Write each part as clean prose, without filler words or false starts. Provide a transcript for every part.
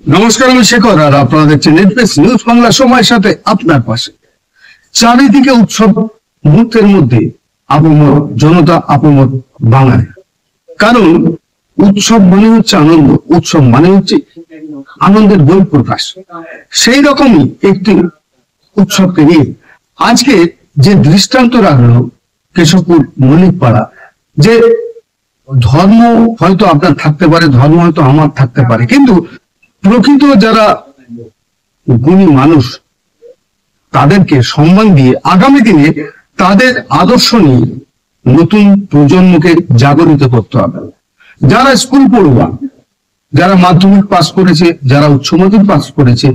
নমস্কার, আমি শেখর আর আপনারা দেখছেন নেটফ্লিক্স নিউজ বাংলা, সময়ের সাথে আপনার পাশে। চারিদিকে উৎসব, মুহূর্তের মধ্যে আপমর জনতা, আপমর বাঙালি। কারণ উৎসব মানে হচ্ছে আনন্দ, উৎসব মানে হচ্ছে আনন্দের বহিঃপ্রকাশ। সেই রকমই একটি উৎসবকে নিয়ে আজকে যে দৃষ্টান্ত রাখলো কেশবপুর মল্লিকপাড়া, যে ধর্ম হয়তো আপনার থাকতে পারে, ধর্ম হয়তো আমার থাকতে পারে, কিন্তু প্রকৃত যারা গুণী মানুষ তাদেরকে সম্মান দিয়ে আগামী দিনে তাদের আদর্শ নিয়ে নতুন প্রজন্মকে জাগরিত করতে হবে। যারা স্কুল পড়ুয়া, যারা মাধ্যমিক পাস করেছে, যারা উচ্চ মাধ্যমিক পাস করেছে,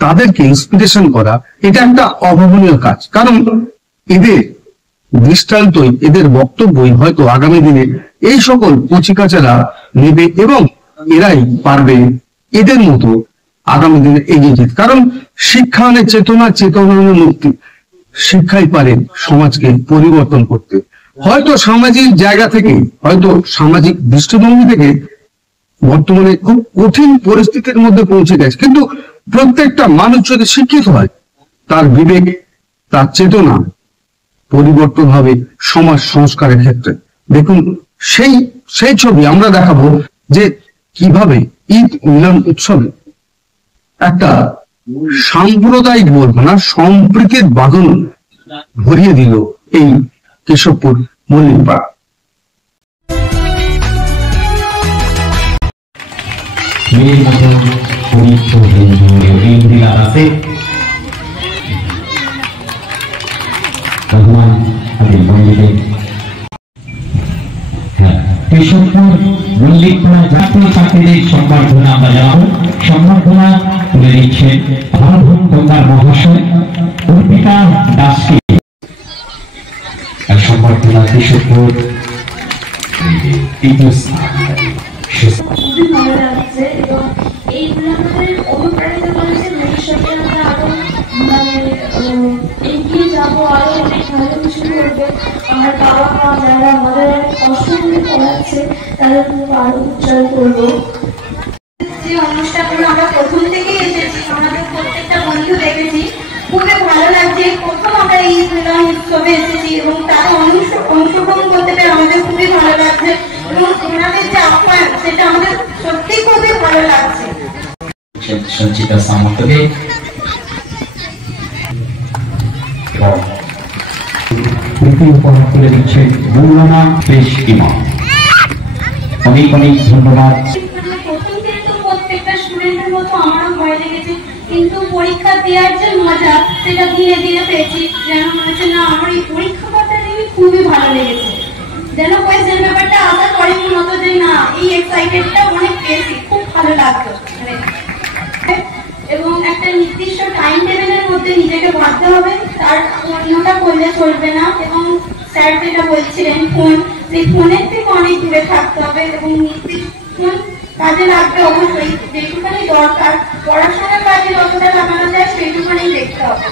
তাদেরকে ইন্সপিরেশন করা এটা একটা অভাবনীয় কাজ। কারণ এদের দৃষ্টান্তই, এদের বক্তব্যই হয়তো আগামী দিনে এই সকল কচিকাচারা নেবে এবং এরাই পারবে এদের মতো আগামী দিনে এগিয়ে যেতে। কারণ শিক্ষা মানে চেতনা, চেতনা মানে মুক্তি। শিক্ষাই পারে সমাজকে পরিবর্তন করতে। হয়তো সামাজিক জায়গা থেকে, হয়তো সামাজিক দৃষ্টিভঙ্গি থেকে বর্তমানে খুব কঠিন পরিস্থিতির মধ্যে পৌঁছে গেছে, কিন্তু প্রত্যেকটা মানুষ যদি শিক্ষিত হয়, তার বিবেক, তার চেতনা পরিবর্তন হবে সমাজ সংস্কারের ক্ষেত্রে। দেখুন সেই ছবি আমরা দেখাবো যে কিভাবে ঈদ মিলন উৎসবে একটা সাম্প্রদায়িক, বলবো না, সম্প্রীতির বাঁধন ভরিয়ে দিল এই কেশবপুর মল্লিকপাড়া। কেশবপুর মল্লিকপাড়া জাতীয় ছাত্রীদের সম্বর্ধনা আমরা জানাবো। সম্বর্ধনা তুলে দিচ্ছেন ভারভূম গঙ্গার মহাশয় অর্পিতা দাসকে। সম্বর্ধনা কেশবপুর। খুবই ভালো লাগছে এবং এইগুলো আমাদের অনুপ্রাণিত করেছে ভবিষ্যতে আমরা আরো এগিয়ে যাবো, আরো অনেক ভালো কিছু করবো। আমার বাবা মা যারা আমাদের অনেক কষ্ট করে পড়াচ্ছে তাদের আরো উজ্জ্বল করবো। যে অনুষ্ঠানগুলো আমরা প্রথম থেকেই এসেছি, আমাদের প্রত্যেকটা বন্ধু দেখেছি, খুবই ভালো লাগছে। প্রথম আমরা এই মিলন উৎসবে এসেছি এবং তারা অংশগ্রহণ করতে পেরে আমাদের খুবই ভালো লাগছে এবং ওনাদের যে আহ্বান সেটা আমাদের সত্যি খুবই ভালো লাগছে। সঞ্চিতা সামন্তকে উপহার তুলে দিচ্ছে মৌলানা পেশ ইমাম। অনেক অনেক ধন্যবাদ। প্রথম দিন তো প্রত্যেকটা স্টুডেন্টের মতো আমারও ভয় লেগেছে, কিন্তু পরীক্ষা দেওয়ার যে মজা সেটা ধীরে ধীরে পেয়েছি। যেন মনে হচ্ছে না, আমার এই পরীক্ষা করতে খুবই ভালো লেগেছে। যেন কোয়েশ্চেন পেপারটা আসার পরে মনে হতো যে না, এই এক্সাইটেডটা অনেক বেশি, খুব ভালো লাগতো। এবং একটা নির্দিষ্ট টাইম টেবিলের মধ্যে নিজেকে বাঁধতে হবে, তার অন্যটা করলে চলবে না। এবং স্যার যেটা বলছিলেন ফোন, সেই ফোনের থেকে অনেক দূরে থাকতে হবে এবং নির্দিষ্ট ফোন কাজে লাগবে অবশ্যই, যেটুখানি দরকার পড়াশোনার কাজে যতটা লাগানো যায় সেইটুখানি দেখতে হবে।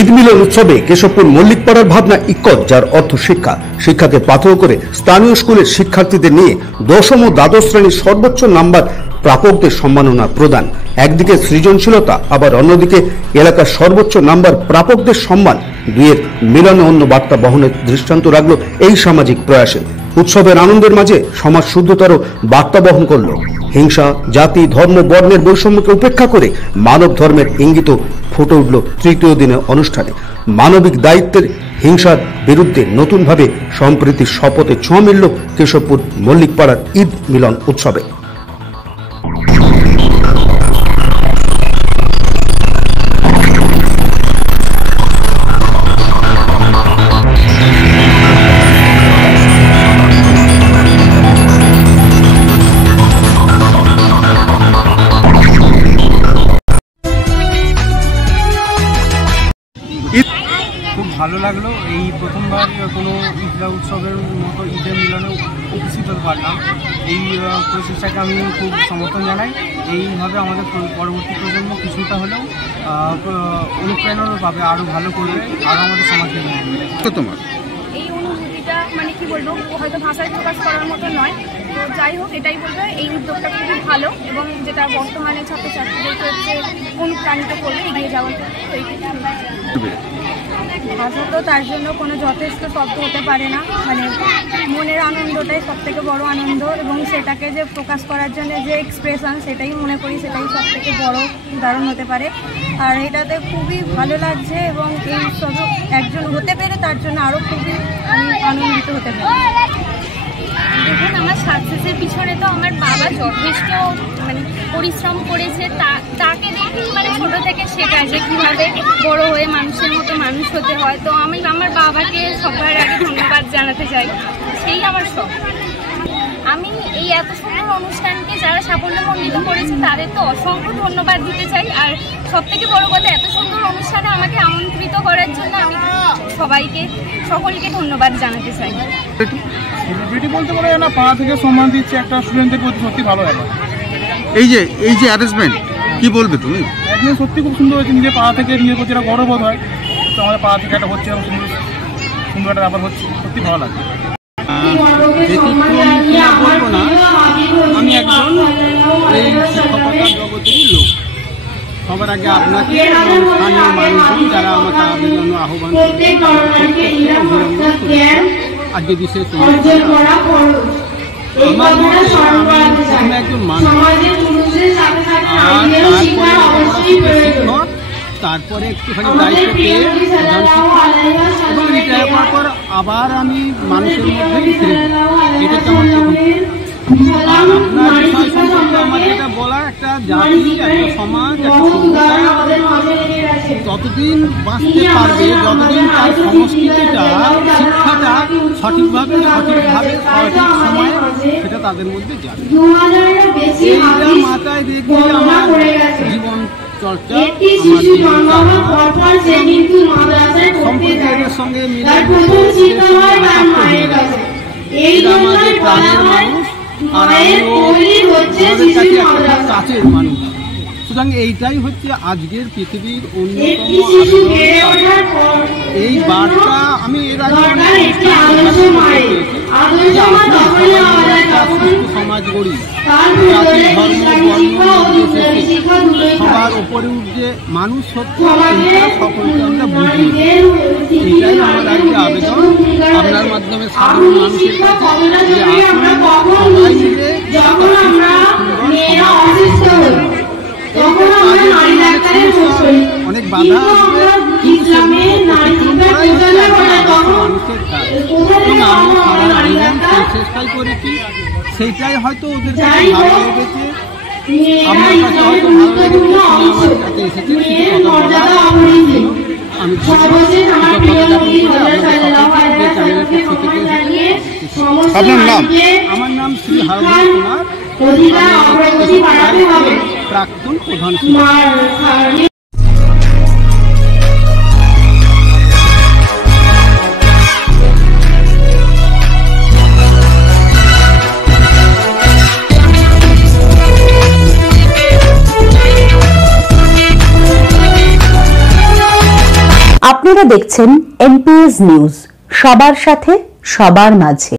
ঈদ মিলন উৎসবে কেশবপুর মল্লিকপাড়ার ভাবনা ইক্কত, যার অর্থ শিক্ষা। শিক্ষাকে পাথেয় করে স্থানীয় স্কুলের শিক্ষার্থীদের নিয়ে দশম ও দ্বাদশ শ্রেণীর সর্বোচ্চ নাম্বার প্রাপকদের সম্মাননা প্রদান। একদিকে সৃজনশীলতা, আবার অন্যদিকে এলাকার সর্বোচ্চ নাম্বার প্রাপকদের সম্মান, দুইয়ের মিলনে অন্য বার্তা বহনের দৃষ্টান্ত রাখলো এই সামাজিক প্রয়াসে। উৎসবের আনন্দের মাঝে সমাজ শুদ্ধতার বার্তা বহন করল। হিংসা, জাতি, ধর্ম, বর্ণের বৈষম্যকে উপেক্ষা করে মানব ধর্মের ইঙ্গিত ফুটে উঠল তৃতীয় দিনের অনুষ্ঠানে। মানবিক দায়িত্বের হিংসার বিরুদ্ধে নতুনভাবে সম্প্রীতির শপথে ছোঁয়া মিলল কেশবপুর মল্লিকপাড়ার ঈদ মিলন উৎসবে। খুব ভালো লাগলো। এই প্রথমবার কোনো ঈদগাহ উৎসবের মতো ঈদের মিলনে উপস্থিত হতে পারলাম। এই প্রচেষ্টাকে আমি খুব সমর্থন জানাই। এইভাবে আমাদের পরবর্তী প্রজন্ম কিছুটা হলেও অনুপ্রেরণা পাবে, আরও ভালো করবে, আরও আমাদের সমাজকে এই অনুভূতিটা মানে কি বলবো, হয়তো ভাষায় প্রকাশ করার মতো নয়। তো যাই হোক, এটাই বলবো এই উদ্যোগটা খুবই ভালো এবং যেটা বর্তমানে ছাত্রছাত্রীদেরকে হচ্ছে অনুপ্রাণিত করবে এগিয়ে যাওয়ার জন্য। ভাষা তো তার জন্য কোনো যথেষ্ট শব্দ হতে পারে না, মানে মনের আনন্দটাই সব থেকে বড় আনন্দ এবং সেটাকে যে প্রকাশ করার জন্য যে এক্সপ্রেশন, সেটাই মনে করি সেটাই সব থেকে বড় উদাহরণ হতে পারে। আর এটাতে খুবই ভালো লাগছে এবং এই উৎসবে একজন হতে পেরে তার জন্য আরও খুবই আনন্দিত হতে পারে। দেখুন, আমার সাকসেসের পিছনে তো আমার বাবা যথেষ্ট মানে পরিশ্রম করেছে, তাকে দেখি মানে ছোটো থেকে শেখা যে কীভাবে বড় হয়ে মানুষের মতো মানুষ হতে হয়। তো আমি আমার বাবাকে সবার আগে ধন্যবাদ জানাতে চাই, সেই আমার শখ। আমি এই এত সুন্দর অনুষ্ঠানকে যারা সাফল্যমণ্ডিত করেছে তাদের তো অসংখ্য ধন্যবাদ দিতে চাই। আর সবথেকে বড় কথা, এত সুন্দর অনুষ্ঠানে আমাকে আমন্ত্রিত করার জন্য আমি সকলকে ধন্যবাদ জানাতে চাই। সেলিব্রিটি বলতে পারে না, পাড়া থেকে সম্মান দিচ্ছে একটা স্টুডেন্টদের প্রতি, সত্যি ভালো ব্যাপার। এই যে অ্যারেঞ্জমেন্ট কি বলবে তুমি? একদিন সত্যি খুব সুন্দর হয়েছে, নিজের পাড়া থেকে নিজের প্রতি একটা গর্ববোধ হয়। তো আমাদের পাড়া থেকে একটা হচ্ছে সুন্দর একটা ব্যাপার হচ্ছে, সত্যি ভালো লাগে। ব্যতিক্রম কিনা বলবো না, আমি একজন এই শিক্ষকতার জগতেরই লোক। সবার আগে আপনাকে এবং স্থানীয় মানুষজন যারা আমাকে আবেদন আহ্বান আজকে বিশেষ আমার মতে আমি প্রথমে একজন মানুষ, আর শিক্ষক, তারপরে একটুখানি দায়িত্ব পেয়ে প্রধান শিক্ষক এবং রিটায়ার করার পর আবার আমি মানুষের মধ্যেই ফিরে যাই। এটা তো আমার আপনার বিষয় সম্পর্কে আমার যেটা বলা, একটা জাতি, একটা সমাজ, একটা সভ্যতা ততদিন বাঁচতে পারবে যতদিন তার সংস্কৃতিটা, শিক্ষাটা সঠিক সময়ে সেটা তাদের মধ্যে যাবে। এইটা মাথায় রেখে আমার জীবন চর্চা, সম্পর্কে এদের সঙ্গে মিলে আমাদের প্রাণের মানুষ আর আমাদের কাছে একটা কাছের মানুষ। সুতরাং এইটাই হচ্ছে আজকের পৃথিবীর অন্যতম এই বার্তা। আমি এর আগে সমাজ গড়ি, জাতি, ধর্ম, বর্ণ নির্বিশেষে সবার উপরে উঠে মানুষ সত্য, সকলকে আমরা বুঝি। এটাই আমার আজকে আবেদন আপনার মাধ্যমে সাধারণ মানুষের কাছে, যে সবাই মিলে অনেক বাধা আসবে, কিন্তু মানুষের কাজ এবং আমি সারা জীবন সেই চেষ্টাই করেছি। সেইটাই হয়তো ওদের কাছে ভালো লেগেছে, আপনার কাছে হয়তো ভালো লেগেছে, আমার কাছে এসেছে কিছু কথা বলার। আমি আপনার নাম? আমার নাম শ্রী হারদীপ কুমার, প্রাক্তন প্রধান শিক্ষক। আপনারা দেখছেন এনপিএস নিউজ, সবার সাথে সবার মাঝে।